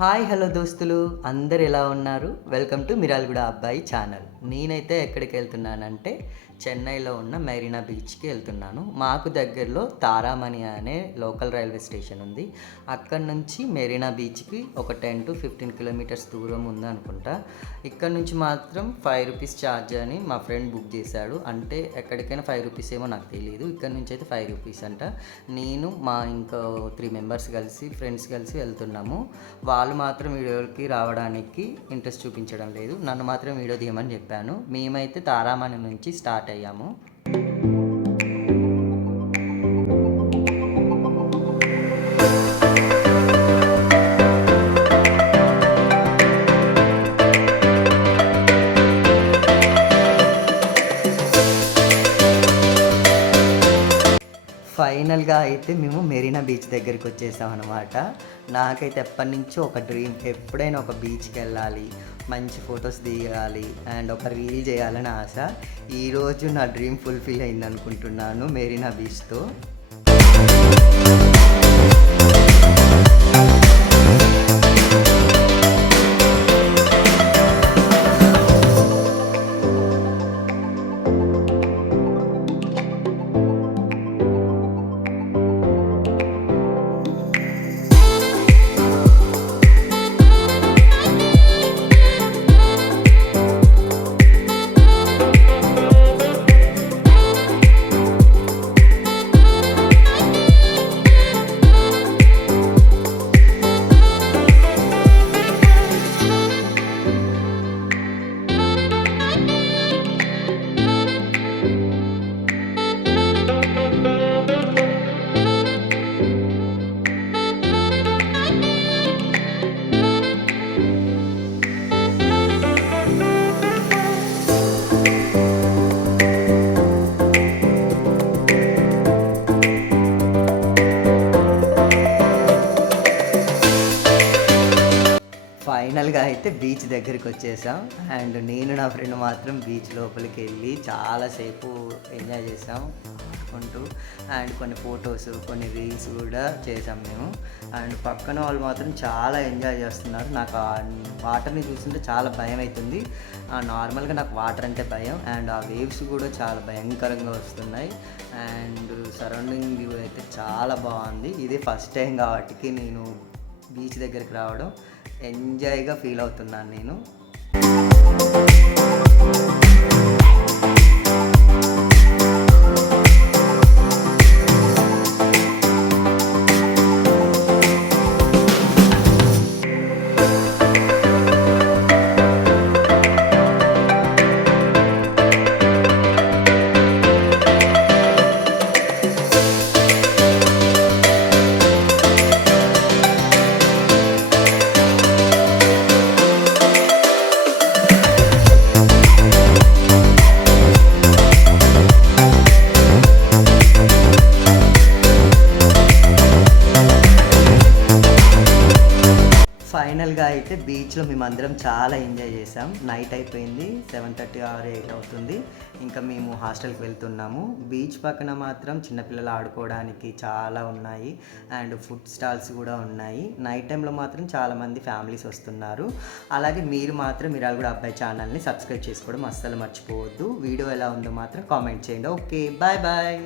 Hi hello దోస్తులు, అందరు ఎలా ఉన్నారు? వెల్కమ్ టు మిరాల్గూడ అబ్బాయి ఛానల్. నేనైతే ఎక్కడికి వెళ్తున్నానంటే చెన్నైలో ఉన్న మెరీనా బీచ్కి వెళ్తున్నాను. మాకు దగ్గరలో తారామణి అనే లోకల్ రైల్వే స్టేషన్ ఉంది. అక్కడ నుంచి మెరీనా బీచ్కి ఒక 10 to 15 కిలోమీటర్స్ దూరం ఉంది అనుకుంటా. ఇక్కడ నుంచి మాత్రం ₹5 ఛార్జ్ అని మా ఫ్రెండ్ బుక్ చేశాడు. అంటే ఎక్కడికైనా ₹5 ఏమో నాకు తెలియదు. ఇక్కడ నుంచి అయితే ₹5 అంట. నేను మా ఇంకా 3 మెంబర్స్ కలిసి ఫ్రెండ్స్ కలిసి వెళ్తున్నాము. వాళ్ళు మాత్రం వీడియోకి రావడానికి ఇంట్రెస్ట్ చూపించడం లేదు. నన్ను మాత్రం వీడియో తీయమని చెప్పాను. మేమైతే తారామణి నుంచి స్టార్ట్ అయ్యాము. ఫైనల్గా అయితే మేము మెరీనా బీచ్ దగ్గరికి వచ్చేసాం అనమాట. నాకైతే ఎప్పటి నుంచో ఒక డ్రీమ్, ఎప్పుడైనా ఒక బీచ్కి వెళ్ళాలి, మంచి ఫొటోస్ దిగాలి అండ్ ఒక రీల్ చేయాలని ఆశ. ఈరోజు నా డ్రీమ్ ఫుల్ఫిల్ అయింది అనుకుంటున్నాను మెరీనా బీచ్తో. ఫైనల్గా అయితే బీచ్ దగ్గరికి వచ్చేసాం. అండ్ నేను నా ఫ్రెండ్ మాత్రం బీచ్ లోపలికి వెళ్ళి చాలాసేపు ఎంజాయ్ చేసాం ఆడుకుంటూ. అండ్ కొన్ని ఫొటోస్, కొన్ని రీల్స్ కూడా చేసాం మేము. అండ్ పక్కన వాళ్ళు మాత్రం చాలా ఎంజాయ్ చేస్తున్నారు. నాకు ఆ వాటర్ని చూస్తుంటే చాలా భయం అవుతుంది. నార్మల్గా నాకు వాటర్ అంటే భయం. అండ్ ఆ వేవ్స్ కూడా చాలా భయంకరంగా వస్తున్నాయి. అండ్ సరౌండింగ్ వ్యూ అయితే చాలా బాగుంది. ఇదే ఫస్ట్ టైం కాబట్టి నేను బీచ్ దగ్గరికి రావడం ఎంజాయ్గా ఫీల్ అవుతున్నాను నేను. ఫైనల్గా అయితే బీచ్లో మేమందరం చాలా ఎంజాయ్ చేసాం. నైట్ అయిపోయింది, 7:30 or 8 అవుతుంది. ఇంకా మేము హాస్టల్కి వెళ్తున్నాము. బీచ్ పక్కన మాత్రం చిన్నపిల్లలు ఆడుకోవడానికి చాలా ఉన్నాయి. అండ్ ఫుడ్ స్టాల్స్ కూడా ఉన్నాయి. నైట్ టైంలో మాత్రం చాలామంది ఫ్యామిలీస్ వస్తున్నారు. అలాగే మీరు మాత్రం మిరాల్గూడ అబ్బాయి ఛానల్ని సబ్స్క్రైబ్ చేసుకోవడం అస్సలు మర్చిపోవద్దు. వీడియో ఎలా ఉందో మాత్రం కామెంట్ చేయండి. Okay, bye bye.